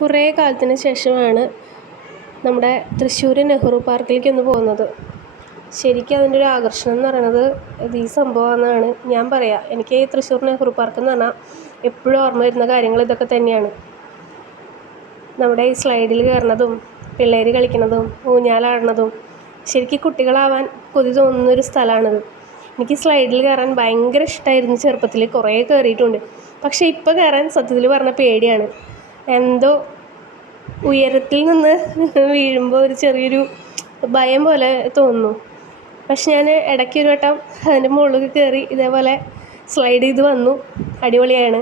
കുറേ കാലത്തിന് ശേഷമാണ് നമ്മുടെ തൃശ്ശൂർ നെഹ്റു പാർക്കിലേക്ക് ഒന്ന് പോകുന്നത്. ശരിക്കും അതിൻ്റെ ഒരു ആകർഷണം എന്ന് പറയുന്നത് ഈ സംഭവമാണെന്നാണ് ഞാൻ പറയുക. എനിക്ക് ഈ തൃശ്ശൂർ നെഹ്റു പാർക്ക് എന്ന് പറഞ്ഞാൽ എപ്പോഴും ഓർമ്മ വരുന്ന കാര്യങ്ങൾ ഇതൊക്കെ തന്നെയാണ്. നമ്മുടെ ഈ സ്ലൈഡിൽ കയറുന്നതും പിള്ളേർ കളിക്കുന്നതും ഊഞ്ഞാലാടുന്നതും ശരിക്കും കുട്ടികളാവാൻ കൊതി തോന്നുന്നൊരു സ്ഥലമാണിത്. എനിക്ക് സ്ലൈഡിൽ കയറാൻ ഭയങ്കര ഇഷ്ടമായിരുന്നു. ചെറുപ്പത്തിൽ കുറേ കയറിയിട്ടുണ്ട്. പക്ഷേ ഇപ്പോൾ കയറാൻ സത്യത്തിൽ പറഞ്ഞ പേടിയാണ്. എന്തോ ഉയരത്തിൽ നിന്ന് വീഴുമ്പോൾ ഒരു ചെറിയൊരു ഭയം പോലെ തോന്നുന്നു. പക്ഷെ ഞാൻ ഇടയ്ക്ക് ഒരു വട്ടം അതിൻ്റെ മുകളിൽ കയറി ഇതേപോലെ സ്ലൈഡ് ചെയ്ത് വന്നു. അടിപൊളിയാണ്.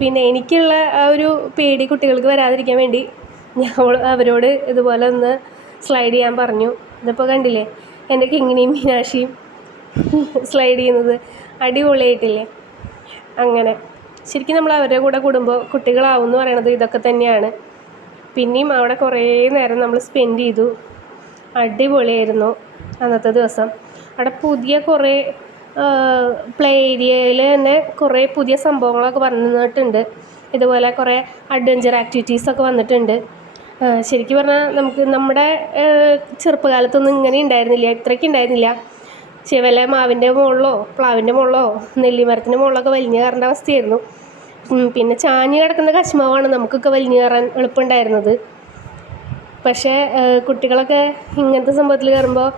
പിന്നെ എനിക്കുള്ള ആ ഒരു പേടി കുട്ടികൾക്ക് വരാതിരിക്കാൻ വേണ്ടി അവരോട് ഇതുപോലെ ഒന്ന് സ്ലൈഡ് ചെയ്യാൻ പറഞ്ഞു. ഇതിപ്പോൾ കണ്ടില്ലേ, എൻ്റെ കിങ്ങിണിയും മീനാക്ഷിയും സ്ലൈഡ് ചെയ്യുന്നത് അടിപൊളിയായിട്ടില്ലേ. അങ്ങനെ ശരിക്കും നമ്മൾ അവരുടെ കൂടെ കൂടുമ്പോൾ കുട്ടികളാവും എന്ന് പറയണത് ഇതൊക്കെ തന്നെയാണ്. പിന്നെയും അവിടെ കുറേ നേരം നമ്മൾ സ്പെൻഡ് ചെയ്തു. അടിപൊളിയായിരുന്നു അന്നത്തെ ദിവസം. അവിടെ പുതിയ കുറേ പ്ലേ ഏരിയയിൽ തന്നെ കുറേ പുതിയ സംഭവങ്ങളൊക്കെ വന്നിട്ടുണ്ട്. ഇതുപോലെ കുറേ അഡ്വഞ്ചർ ആക്ടിവിറ്റീസൊക്കെ വന്നിട്ടുണ്ട്. ശരിക്കും പറഞ്ഞാൽ നമ്മുടെ ചെറുപ്പകാലത്തൊന്നും ഇങ്ങനെ ഉണ്ടായിരുന്നില്ല, ഇത്രയ്ക്ക് ഉണ്ടായിരുന്നില്ല. വല്ല മാവിൻ്റെ മുകളിലോ പ്ലാവിൻ്റെ മുകളിലോ നെല്ലിമരത്തിൻ്റെ മുകളിലൊക്കെ വലിഞ്ഞു കയറേണ്ട അവസ്ഥയായിരുന്നു. പിന്നെ ചാഞ്ഞ് കിടക്കുന്ന കശുമാവാണ് നമുക്കൊക്കെ വലിഞ്ഞു കയറാൻ എളുപ്പമുണ്ടായിരുന്നത്. പക്ഷേ കുട്ടികളൊക്കെ ഇങ്ങനത്തെ സംഭവത്തിൽ കയറുമ്പോൾ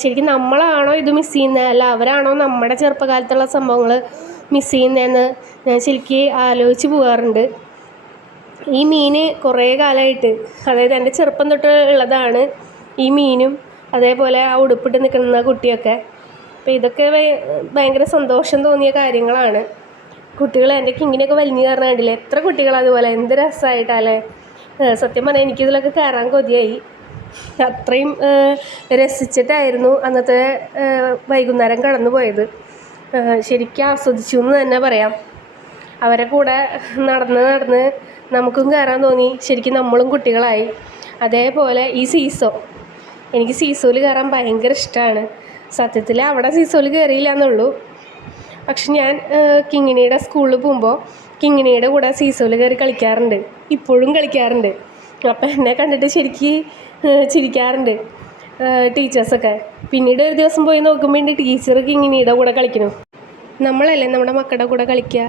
ശരിക്കും നമ്മളാണോ ഇത് മിസ് ചെയ്യുന്നത്, അല്ല അവരാണോ നമ്മുടെ ചെറുപ്പകാലത്തുള്ള സംഭവങ്ങൾ മിസ് ചെയ്യുന്നതെന്ന് ഞാൻ ശരിക്കും ആലോചിച്ച് പോകാറുണ്ട്. ഈ മീൻ കുറേ കാലമായിട്ട്, അതായത് എൻ്റെ ചെറുപ്പം തൊട്ട് ഉള്ളതാണ് ഈ മീനും അതേപോലെ ആ ഉടുപ്പിട്ട് നിൽക്കുന്ന കുട്ടിയൊക്കെ. അപ്പോൾ ഇതൊക്കെ ഭയങ്കര സന്തോഷം തോന്നിയ കാര്യങ്ങളാണ്. കുട്ടികൾ എൻ്റെ കിങ്ങിനെയൊക്കെ വലിഞ്ഞു കയറാൻ കണ്ടില്ലേ, എത്ര കുട്ടികൾ അതുപോലെ, എന്ത് രസമായിട്ടല്ലേ. സത്യം പറഞ്ഞാൽ എനിക്കിതിലൊക്കെ കയറാൻ കൊതിയായി. അത്രയും രസിച്ചിട്ടായിരുന്നു അന്നത്തെ വൈകുന്നേരം കടന്നു പോയത്. ശരിക്കും ആസ്വദിച്ചു എന്ന് തന്നെ പറയാം. അവരെ കൂടെ നടന്ന് നമുക്കും കയറാൻ തോന്നി. ശരിക്കും നമ്മളും കുട്ടികളായി. അതേപോലെ ഈ സീസോ, എനിക്ക് സീസോയിൽ കയറാൻ ഭയങ്കര ഇഷ്ടമാണ്. സത്യത്തിൽ അവിടെ സീസോയിൽ കയറിയില്ല എന്നുള്ളൂ. പക്ഷെ ഞാൻ കിങ്ങിണിയുടെ സ്കൂളിൽ പോകുമ്പോൾ കിങ്ങിണിയുടെ കൂടെ സീസോയിൽ കയറി കളിക്കാറുണ്ട്, ഇപ്പോഴും കളിക്കാറുണ്ട്. അപ്പം എന്നെ കണ്ടിട്ട് ശരിക്ക് ചിരിക്കാറുണ്ട് ടീച്ചേഴ്സൊക്കെ. പിന്നീട് ഒരു ദിവസം പോയി നോക്കുമ്പോൾ ടീച്ചർ കിങ്ങിണിയുടെ കൂടെ കളിക്കണം. നമ്മളല്ലേ നമ്മുടെ മക്കളുടെ കൂടെ കളിക്കുക.